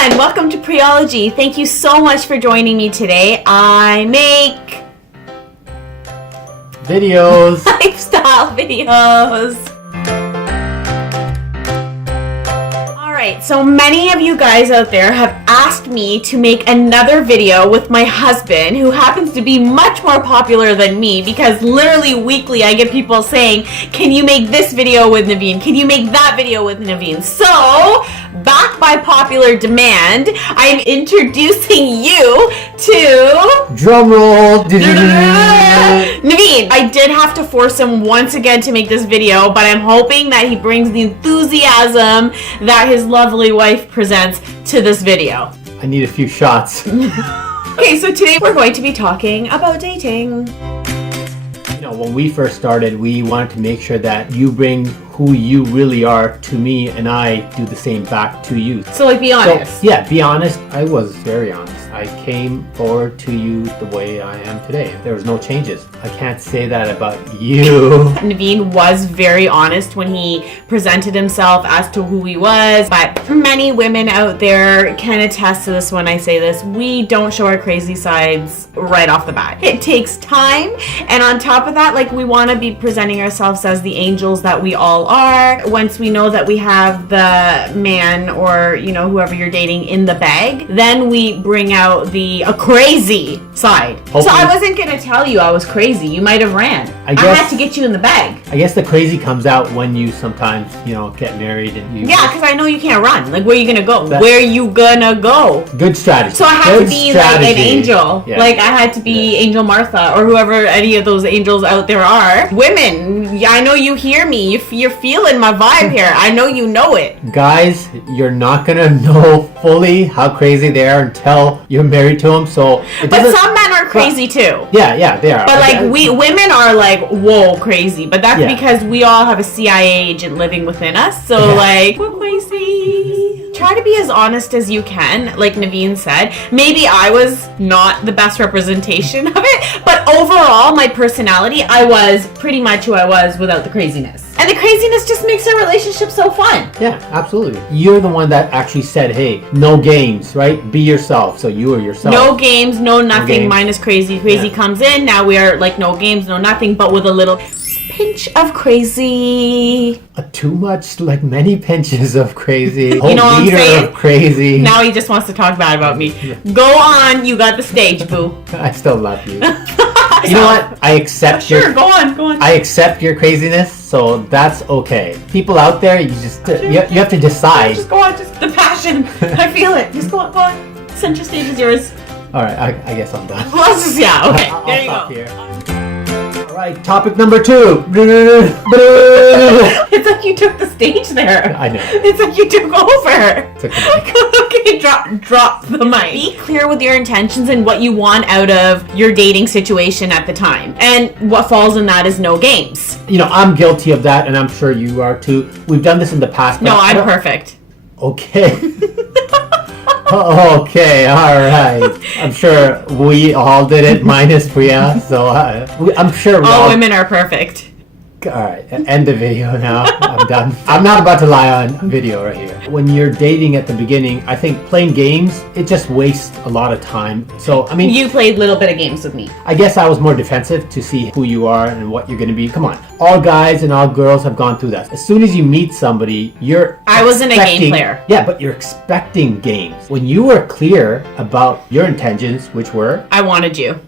everyone, welcome to Priology. Thank you so much for joining me today. I make videos, lifestyle videos. Alright, so many of you guys out there have asked me to make another video with my husband, who happens to be much more popular than me, because literally weekly I get people saying, can you make this video with Naveen? Can you make that video with Naveen? So, back by popular demand, I'm introducing you to... drumroll. Naveen. I did have to force him once again to make this video, but I'm hoping that he brings the enthusiasm that his lovely wife presents to this video. I need a few shots. Okay, so today we're going to be talking about dating. You know, when we first started, we wanted to make sure that you bring who you really are to me, and I do the same back to you. So, like, be honest. So, yeah, be honest. I was very honest. I came forward to you the way I am today. There was no changes. I can't say that about you. Naveen was very honest when he presented himself as to who he was, but many women out there can attest to this when I say this. We don't show our crazy sides right off the bat. It takes time, and on top of that, like, we want to be presenting ourselves as the angels that we all are. Once we know that we have the man or, you know, whoever you're dating in the bag, then we bring out the crazy side. Hopefully. So I wasn't going to tell you I was crazy. You might have ran. I had to get you in the bag. I guess the crazy comes out when you sometimes, you know, get married and you... Yeah, because I know you can't run. Like, where are you going to go? Where are you going to go? Good strategy. So I had to be like an angel. Yeah. Like, I had to be Angel Martha or whoever any of those angels out there are. Women, I know you hear me. You're feeling my vibe here. I know you know it. Guys, you're not going to know fully how crazy they are until you're married to them. So, but some men are crazy too. Yeah, they are. But like women are like, whoa, crazy. But that's because we all have a CIA agent living within us. So like, we're crazy. Try to be as honest as you can, like Naveen said. Maybe I was not the best representation of it, but overall, my personality, I was pretty much who I was without the craziness. And the craziness just makes our relationship so fun. Yeah, absolutely. You're the one that actually said, hey, no games, right? Be yourself. So you are yourself. No games, no nothing. Mine is crazy. Crazy comes in. Now we are like no games, no nothing, but with a little pinch of crazy. Too much, like many pinches of crazy. You know what I'm saying? Of crazy. Now he just wants to talk bad about me. Go on, you got the stage, boo. I still love you. You know what? I accept Sure, go on. I accept your craziness, so that's okay. People out there, you just you have to decide. Just go on, just the passion. I feel it. Just go on. Center stage is yours. All right, I guess I'm done. Well, yeah, okay. I'll there you stop go. Here. All right, topic number 2. It's like you took the stage there. I know. It's like you took over. Took the mic. Okay, drop the mic. Be clear with your intentions and what you want out of your dating situation at the time. And what falls in that is no games. You know, I'm guilty of that, and I'm sure you are too. We've done this in the past. No, I'm perfect. Okay. Okay, all right. I'm sure we all did it, minus Priya. So I'm sure all women are perfect. All right, end the video now. I'm done. I'm not about to lie on video right here. When you're dating at the beginning, I think playing games, it just wastes a lot of time. So, I mean... You played a little bit of games with me. I guess I was more defensive to see who you are and what you're going to be. Come on. All guys and all girls have gone through that. As soon as you meet somebody, I wasn't a game player. Yeah, but you're expecting games. When you were clear about your intentions, which were... I wanted you.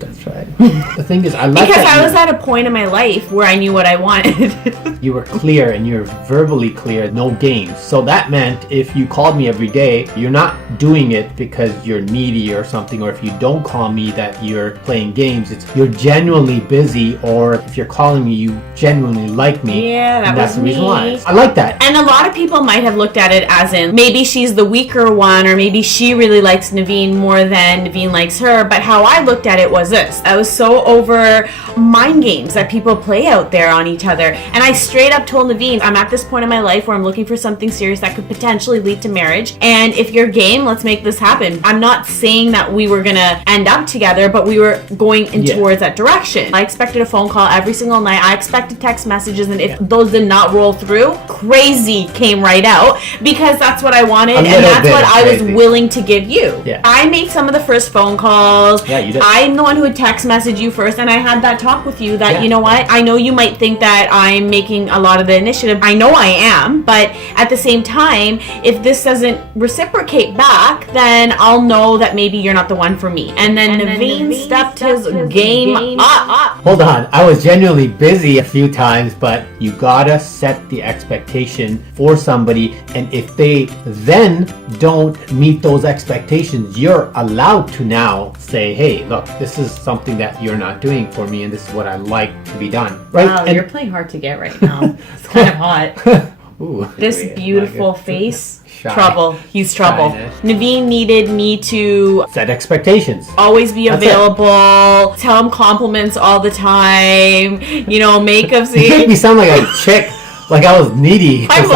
That's right. The thing is, I like because I was at a point in my life where I knew what I wanted. You were clear and you're verbally clear, no games. So that meant if you called me every day, you're not doing it because you're needy or something, or if you don't call me that you're playing games, it's you're genuinely busy, or if you're calling me, you genuinely like me. Yeah, that's the reason why. I like that. And a lot of people might have looked at it as in maybe she's the weaker one, or maybe she really likes Naveen more than Naveen likes her. But how I looked at it was was this. I was so over mind games that people play out there on each other. And I straight up told Naveen, I'm at this point in my life where I'm looking for something serious that could potentially lead to marriage. And if you're game, let's make this happen. I'm not saying that we were going to end up together, but we were going in towards that direction. I expected a phone call every single night. I expected text messages. And if those did not roll through, crazy came right out, because that's what I wanted. And that's what I was willing to give you. Yeah. I made some of the first phone calls. Yeah, you did. I'm the one who would text message you first, and I had that talk with you that, you know what, I know you might think that I'm making a lot of the initiative. I know I am, but at the same time, if this doesn't reciprocate back, then I'll know that maybe you're not the one for me. And then Naveen stepped his game up. Hold on, I was genuinely busy a few times, but you gotta set the expectation for somebody, and if they then don't meet those expectations, you're allowed to now say, hey, look, this is something that you're not doing for me, and this is what I like to be done. Right? Wow, and you're playing hard to get right now. It's kind of hot. Ooh, This beautiful face. Shy. Trouble. He's trouble. Shyness. Naveen needed me to set expectations. always be That's available, tell him compliments all the time, makeup You make scene. me sound like a chick, like I was needy. I'm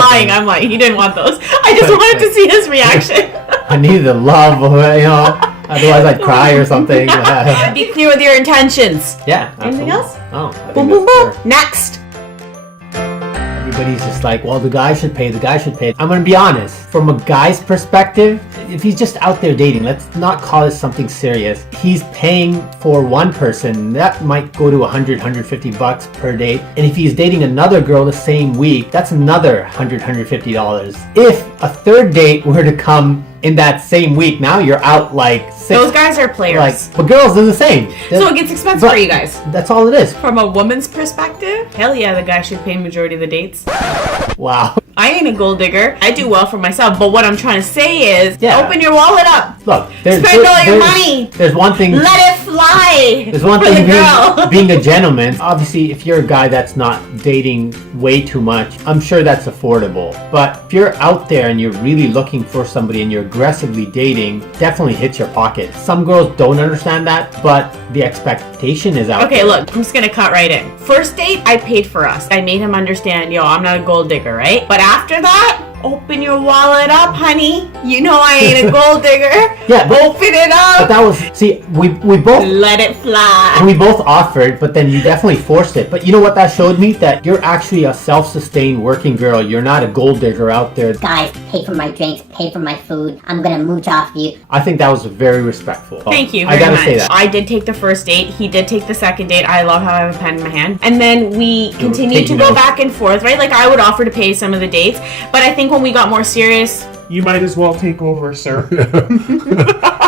lying. He didn't want those. I just wanted to see his reaction. I needed the love, otherwise I'd cry or something. Be clear with your intentions. Yeah. Anything absolutely. else? Oh, I think Boom, boom, that's boom. fair. Next. Everybody's just like, well, the guy should pay. I'm going to be honest. From a guy's perspective, if he's just out there dating, let's not call it something serious. He's paying for one person. That might go to $100-$150 per date. And if he's dating another girl the same week, that's another $100-$150. If a third date were to come in that same week, now you're out like six. Those guys are players. But girls are the same. So it gets expensive for you guys. That's all it is. From a woman's perspective, hell yeah, the guy should pay majority of the dates. Wow. I ain't a gold digger. I do well for myself. But what I'm trying to say is, open your wallet up. Look, Spend all your money. There's one thing. Let it fly. There's one for thing the girl. being a gentleman. Obviously, if you're a guy that's not dating way too much, I'm sure that's affordable. But if you're out there and you're really looking for somebody and you're aggressively dating, definitely hits your pocket. Some girls don't understand that, but the expectation is out Okay, there. look, I'm just gonna cut right in. First date, I paid for us. I made him understand, I'm not a gold digger, right? But after that, open your wallet up, honey. You know I ain't a gold digger. Yeah, but- open it But up. that was, see, we both Let it fly. we both offered, but then you definitely forced it. But you know what that showed me? That you're actually a self-sustained working girl. You're not a gold digger out there. Guys, pay for my drinks, pay for my food. I'm gonna mooch off you. I think that was very respectful. Thank you I very gotta much. say that. I did take the first date. He did take the second date. I love how I have a pen in my hand. And then we continued to taking go notes. back and forth, right? Like I would offer to pay some of the dates. But I think when we got more serious, You might as well take over, sir.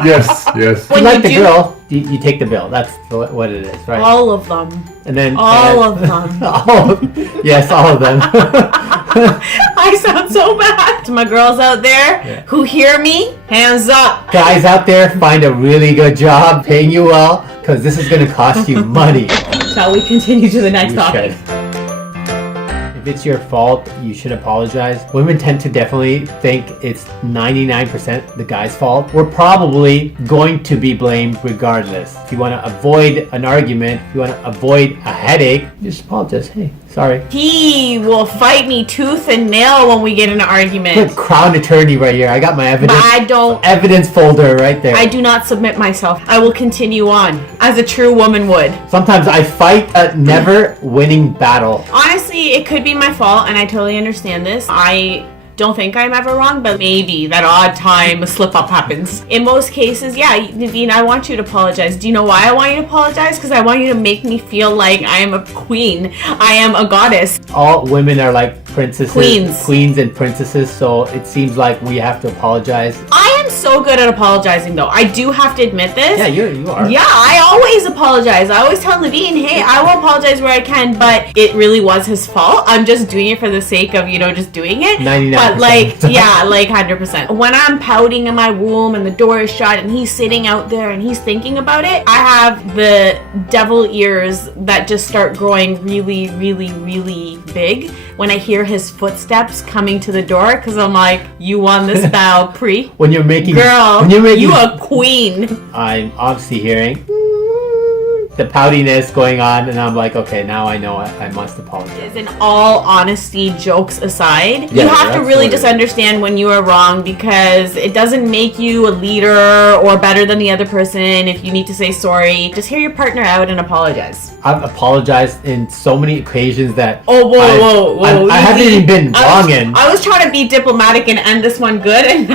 Yes, yes. If you like the girl, you take the bill. That's what it is, right? all of them. And then All of them. Yes, all of them. I sound so bad. To my girls out there who hear me, hands up. Guys out there, find a really good job, paying you well, because this is going to cost you money. Shall we continue to the next You topic? should. If it's your fault, you should apologize. Women tend to definitely think it's 99% the guy's fault. We're probably going to be blamed regardless. If you want to avoid an argument, if you want to avoid a headache, just apologize. Hey, sorry. He will fight me tooth and nail when we get in an Good argument. crown attorney right here. I got my But evidence. Evidence folder right there. I do not submit myself. I will continue on as a true woman would. Sometimes I fight a never winning battle. Honestly, it could be my fault, and I totally understand this. I don't think I'm ever wrong, but maybe that odd time a slip up happens. In most cases, yeah, Naveen, I want you to apologize. Do you know why I want you to apologize? Because I want you to make me feel like I am a queen. I am a goddess. All women are like princesses, Queens and princesses, so it seems like we have to apologize. I am so good at apologizing, though. I do have to admit this. Yeah, you are. Yeah, I always apologize. I always tell Naveen, hey, I will apologize where I can, but it really was his fault. I'm just doing it for the sake of, just doing it. 99%. But yeah, 100%. When I'm pouting in my room and the door is shut and he's sitting out there and he's thinking about it, I have the devil ears that just start growing really, really, really big when I hear his footsteps coming to the door, because I'm like, you won this battle, When you're making Girl, when you're making, you a queen. I'm obviously hearing. the poutiness going on, and I'm like, okay, now I know I must apologize. In all honesty, jokes aside, Yeah, you have to that's really what it just is. understand when you are wrong, because it doesn't make you a leader or better than the other person. If you need to say sorry, just hear your partner out and apologize. I've apologized in so many occasions that Oh, whoa. I haven't even been wrong in. I was trying to be diplomatic and end this one good, and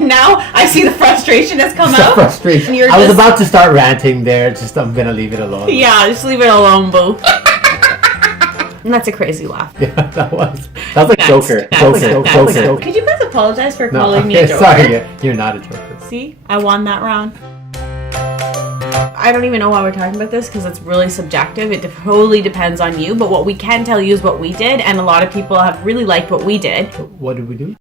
now I see the frustration has come The out. frustration. You're I was just- about to start ranting there. Just I'm gonna leave it alone. Yeah, just leave it alone, boo. And that's a crazy laugh. Yeah, that was like Next, Joker. next, Joker. next. Joker. Could you please apologize for No, calling me a okay, joker? sorry. You're not a joker. See, I won that round. I don't even know why we're talking about this because it's really subjective. It totally depends on you. But what we can tell you is what we did, and a lot of people have really liked what we did. What did we do?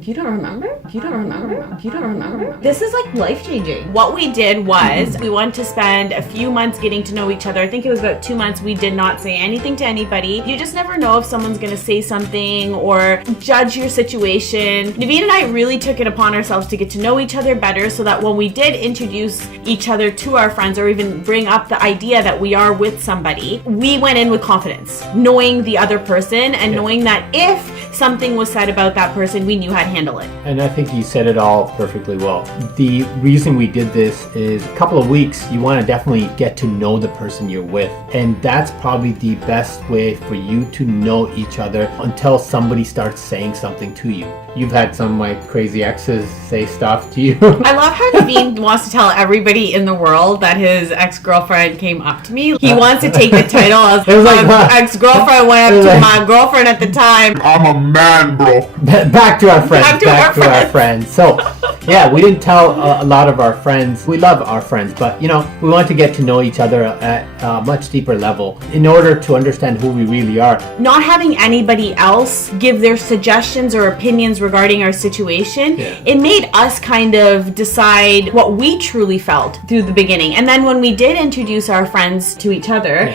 You don't remember? You don't remember? You don't remember? This is like life-changing. What we did was we wanted to spend a few months getting to know each other. I think it was about 2 months. We did not say anything to anybody. You just never know if someone's going to say something or judge your situation. Naveen and I really took it upon ourselves to get to know each other better so that when we did introduce each other to our friends or even bring up the idea that we are with somebody, we went in with confidence, knowing the other person and knowing that if something was said about that person, we knew how to handle it. And I think you said it all perfectly well. The reason we did this is a couple of weeks, you want to definitely get to know the person you're with. And that's probably the best way for you to know each other until somebody starts saying something to you. You've had some of my crazy exes say stuff to you. I love how Naveen wants to tell everybody in the world that his ex-girlfriend came up to me. He wants to take the title as It was like, my ex-girlfriend went up to my girlfriend at the time. I'm a man, bro. Back to our friends. Back to our friends. So, yeah, we didn't tell a lot of our friends. We love our friends, but we want to get to know each other at a much deeper level in order to understand who we really are. Not having anybody else give their suggestions or opinions regarding our situation, it made us kind of decide what we truly felt through the beginning. And then when we did introduce our friends to each other,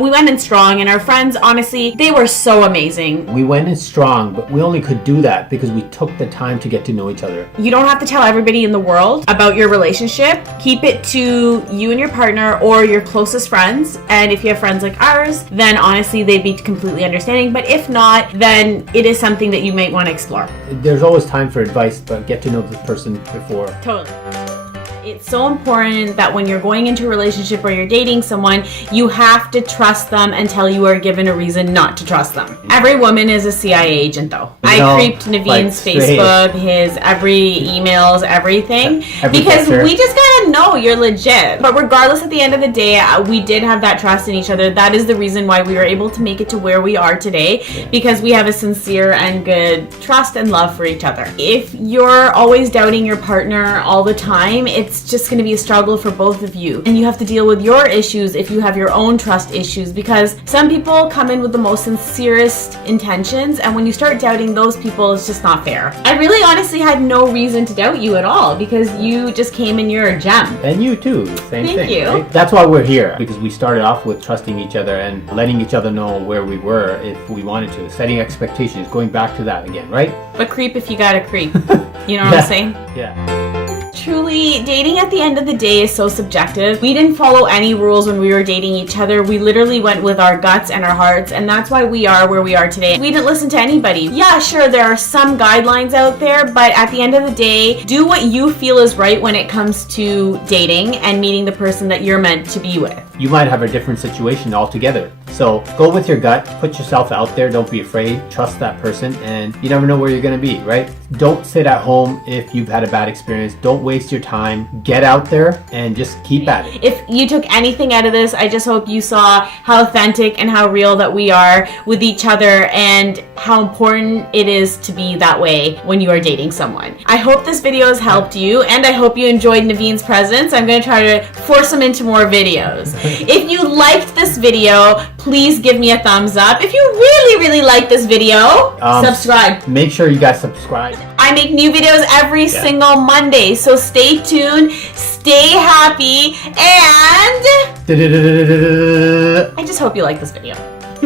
we went in strong, and our friends, honestly, they were so amazing. We went in strong, but we only could do that because we took the time to get to know each other. You don't have to tell everybody in the world about your relationship. Keep it to you and your partner or your closest friends. And if you have friends like ours, then honestly, they'd be completely understanding. But if not, then it is something that you might want to explore. There's always time for advice, but get to know the person before. Totally. It's so important that when you're going into a relationship or you're dating someone, you have to trust them until you are given a reason not to trust them. Every woman is a CIA agent, though. I creeped Naveen's Facebook, his every emails, everything, Every because picture. we just gotta know you're legit. But regardless, at the end of the day, we did have that trust in each other. That is the reason why we were able to make it to where we are today, because we have a sincere and good trust and love for each other. If you're always doubting your partner all the time, it's just going to be a struggle for both of you. And you have to deal with your issues if you have your own trust issues, because some people come in with the most sincerest intentions, and when you start doubting those people, it's just not fair. I really honestly had no reason to doubt you at all, because you just came in, you're a gem. And you too, same Thank thing. you. Right? That's why we're here, because we started off with trusting each other and letting each other know where we were if we wanted to, setting expectations, going back to that again, right? But creep if you gotta creep. You know what I'm saying? Yeah. Truly, dating at the end of the day is so subjective. We didn't follow any rules when we were dating each other. We literally went with our guts and our hearts, and that's why we are where we are today. We didn't listen to anybody. Yeah, sure, there are some guidelines out there, but at the end of the day, do what you feel is right when it comes to dating and meeting the person that you're meant to be with. You might have a different situation altogether. So go with your gut, put yourself out there, don't be afraid, trust that person, and you never know where you're going to be, right? Don't sit at home if you've had a bad experience. Don't waste your time. Get out there and just keep at it. If you took anything out of this, I just hope you saw how authentic and how real that we are with each other and how important it is to be that way when you are dating someone. I hope this video has helped you, and I hope you enjoyed Naveen's presence. I'm going to try to force him into more videos. If you liked this video, please give me a thumbs up. If you really like this video, subscribe. Make sure you guys subscribe. I make new videos every single Monday, so stay tuned, stay happy, and I just hope you like this video.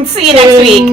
See you next week.